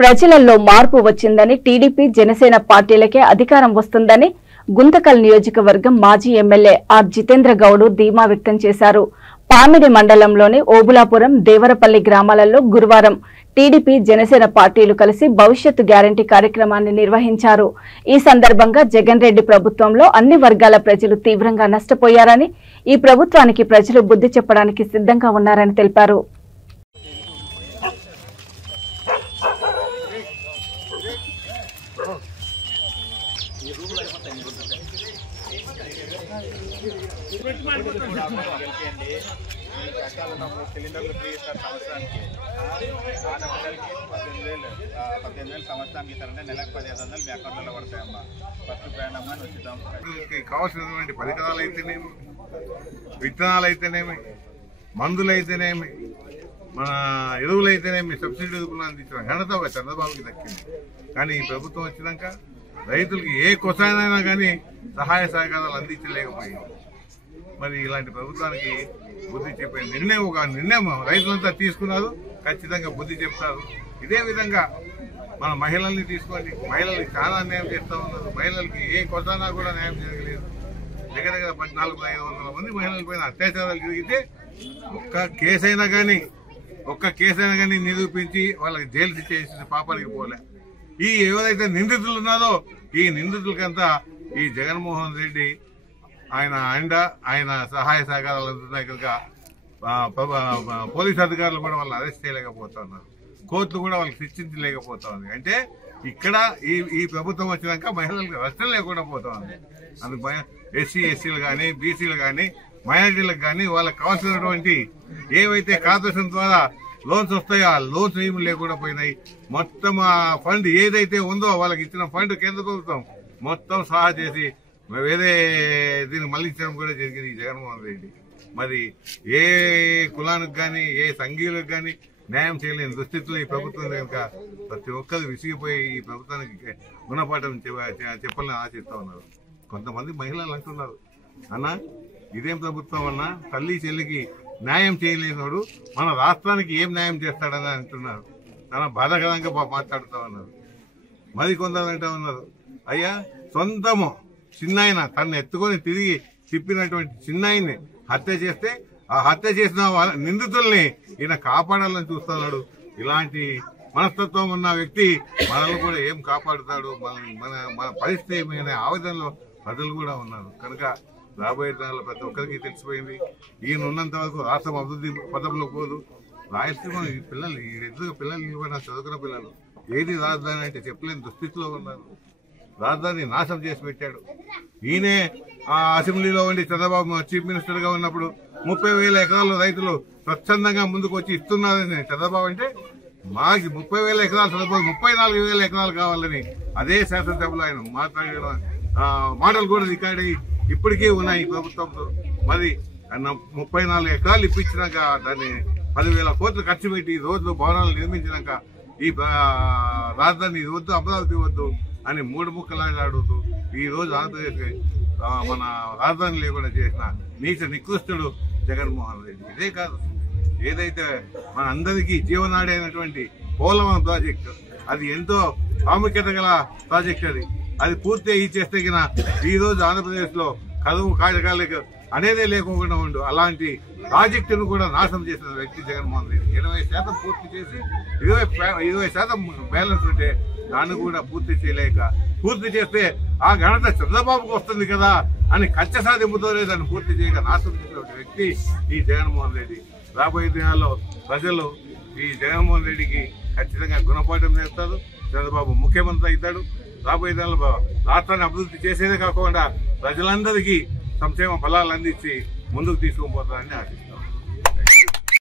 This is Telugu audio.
ప్రజలలో మార్పు వచ్చిందని టీడీపీ జనసేన పార్టీలకే అధికారం వస్తుందని గుంతకల్ నియోజకవర్గం మాజీ ఎమ్మెల్యే ఆర్ జితేంద్ర గౌడ్ ధీమా వ్యక్తం చేశారు. పామిడి మండలంలోని ఓబులాపురం, దేవరపల్లి గ్రామాలలో గురువారం టీడీపీ జనసేన పార్టీలు కలిసి భవిష్యత్తు గ్యారంటీ కార్యక్రమాన్ని నిర్వహించారు. ఈ సందర్భంగా జగన్ రెడ్డి ప్రభుత్వంలో అన్ని వర్గాల ప్రజలు తీవ్రంగా నష్టపోయారని, ఈ ప్రభుత్వానికి ప్రజలు బుద్ధి చెప్పడానికి సిద్ధంగా ఉన్నారని తెలిపారు. సిలిండర్లు ఫ్రీ ఇస్తారు సంవత్సరానికి. ఆడపిల్లలకి 18,000 సంవత్సరానికి ఇస్తారంటే నెలకు 1500 మీ అకౌంట్లో పడతాయమ్మా. ఫస్ట్ ప్రయాణమ్మా వచ్చిద్దాం. కావాల్సినటువంటి పరికరాలు అయితేనేమి, విత్తనాలు అయితేనేమి, మందులు అయితేనేమి, మన ఎరువులు అయితేనేమి సబ్సిడీ ఎరువులు అందించిన ఘనత ఒక చంద్రబాబుకి దక్కింది. కానీ ఈ ప్రభుత్వం వచ్చినాక రైతులకి ఏ కొసానైనా కానీ సహాయ సహకారాలు అందించలేకపోయింది. మరి ఇలాంటి ప్రభుత్వానికి బుద్ధి చెప్పే నిర్ణయం, ఒక నిర్ణయం రైతులంతా తీసుకున్నారు. ఖచ్చితంగా బుద్ధి చెప్తారు. ఇదే విధంగా మన మహిళల్ని తీసుకోండి, మహిళలకి చాలా న్యాయం చేస్తూ ఉన్నారు. మహిళలకి ఏ కొసానా కూడా న్యాయం జరగలేదు. దగ్గర దగ్గర 1400-500 మంది మహిళల పైన అత్యాచారాలు జరిగితే ఒక్క కేసైనా కానీ నిరూపించి వాళ్ళకి జైలు శిక్ష చేసిన పాపానికి పోలే. ఈ ఎవరైతే నిందితులు ఉన్నారో ఈ నిందితులకంతా ఈ జగన్మోహన్ రెడ్డి ఆయన సహాయ సహకారాలు అందుతున్నాయి కనుక పోలీసు అధికారులు కూడా వాళ్ళని అరెస్ట్ చేయలేకపోతా ఉన్నారు. కోర్టులు కూడా వాళ్ళకి శిక్షించలేకపోతా ఉంది. అంటే ఇక్కడ ఈ ప్రభుత్వం వచ్చినాక మహిళలకు రక్షణ లేకుండా పోతా ఉంది. అందుకు ఎస్సీలు కానీ, బీసీలు కానీ, మైనారిటీలకు కానీ వాళ్ళకి కావాల్సినటువంటి ఏవైతే కార్పొరేషన్ ద్వారా లోన్స్ వస్తాయో ఆ లోన్స్ ఏమి లేకుండా పోయినాయి. మొత్తం ఆ ఫండ్ ఏదైతే ఉందో వాళ్ళకి ఇచ్చిన ఫండ్ కేంద్ర ప్రభుత్వం మొత్తం సహా చేసి వేరే దీన్ని మళ్లించడం కూడా జరిగింది ఈ జగన్మోహన్ రెడ్డి. మరి ఏ కులానికి కానీ, ఏ సంఘీయులకు కానీ న్యాయం చేయలేని దుస్థితిలో ఈ ప్రభుత్వం కనుక ప్రతి ఒక్కరు విసిగిపోయి ఈ ప్రభుత్వానికి గుణపాఠం చెప్పాలని ఆశిస్తూ ఉన్నారు. కొంతమంది మహిళలు అంటున్నారు, అన్న ఇదేం ప్రభుత్వం అన్నా, తల్లి చెల్లికి న్యాయం చేయలేనివాడు మన రాష్ట్రానికి ఏం న్యాయం చేస్తాడని అంటున్నారు. చాలా బాధాకరంగా మాట్లాడుతూ ఉన్నారు. మరి కొందరు అంటూ ఉన్నారు, అయ్యా సొంతము చిన్నాయన తను ఎత్తుకొని తిరిగి తిప్పినటువంటి చిన్నాయన్ని హత్య చేస్తే ఆ హత్య చేసిన నిందితుల్ని ఈయన కాపాడాలని చూస్తున్నాడు. ఇలాంటి మనస్తత్వం ఉన్న వ్యక్తి మనల్ని కూడా ఏం కాపాడుతాడు, మన పరిస్థితి ఏమైనా ఆవేదనలో ప్రజలు కూడా ఉన్నారు. కనుక రాబోయే దినాల్లో ప్రతి ఒక్కరికి తెలిసిపోయింది, ఈయన ఉన్నంత వరకు రాష్ట్రం అభివృద్ధి పదంలో పోదు. రాయలసీమ ఈ పిల్లలు, ఈ ఎదురు పిల్లలు ఇవ్వడం చదువుకున్న పిల్లలు ఏది రాజధాని అంటే చెప్పలేని దుస్థితిలో ఉన్నారు. రాజధాని నాశనం చేసి పెట్టాడు. ఈయనే ఆ అసెంబ్లీలో ఉండి చంద్రబాబు చీఫ్ మినిస్టర్ గా ఉన్నప్పుడు 30,000 ఎకరాలు రైతులు స్వచ్ఛందంగా ముందుకు వచ్చి ఇస్తున్నారని చంద్రబాబు అంటే, మాకు 30,000 ఎకరాలు చంద్రబాబు 34,000 ఎకరాలు కావాలని అదే శాసనసభలో ఆయన మాట్లాడిన మాటలు కూడా రికార్డ్ అయ్యి ఇప్పటికీ ఉన్నాయి ప్రభుత్వంతో. మరి 34 ఎకరాలు ఇప్పించినాక దాన్ని 10,000 కోట్లు ఖర్చు పెట్టి రోడ్లు, భవనాలు నిర్మించినాక ఈ రాజధాని వద్దు, అమరావతి వద్దు అని 3 ముక్కలాగా అడుగుతూ ఈ రోజు ఆంధ్రప్రదేశ్ మన రాజధాని లేకుండా చేసిన నీచ నికృష్టుడు జగన్మోహన్ రెడ్డి. ఇదే కాదు, ఏదైతే మన అందరికీ జీవనాడి అయినటువంటి పోలవరం ప్రాజెక్టు, అది ఎంతో ప్రాముఖ్యత గల ప్రాజెక్ట్. అది పూర్తి చేస్తే ఈ రోజు ఆంధ్రప్రదేశ్ లో కరువు కాయకాలకు అనేదే లేకుండా ఉండు. అలాంటి ప్రాజెక్టును కూడా నాశనం చేసిన వ్యక్తి జగన్మోహన్ రెడ్డి. 80% పూర్తి చేసి 20% బ్యాలెన్స్ ఉంటే దాన్ని కూడా పూర్తి చేయలేక, పూర్తి చేస్తే ఆ ఘనత చంద్రబాబుకు వస్తుంది కదా అని కచ్చ సాధింపుతోనే దాన్ని పూర్తి చేయక నాశనం చేసిన వ్యక్తి ఈ జగన్మోహన్ రెడ్డి. రాబోయే దినాల్లో ప్రజలు ఈ జగన్మోహన్ రెడ్డికి ఖచ్చితంగా గుణపాఠం చేస్తారు. చంద్రబాబు ముఖ్యమంత్రి అవుతాడు. రాబోయే దినాల్లో రాష్ట్రాన్ని అభివృద్ధి చేసేదే కాకుండా ప్రజలందరికీ సంక్షేమ ఫలాలు అందించి ముందుకు తీసుకుని పోతారని ఆశిస్తారు.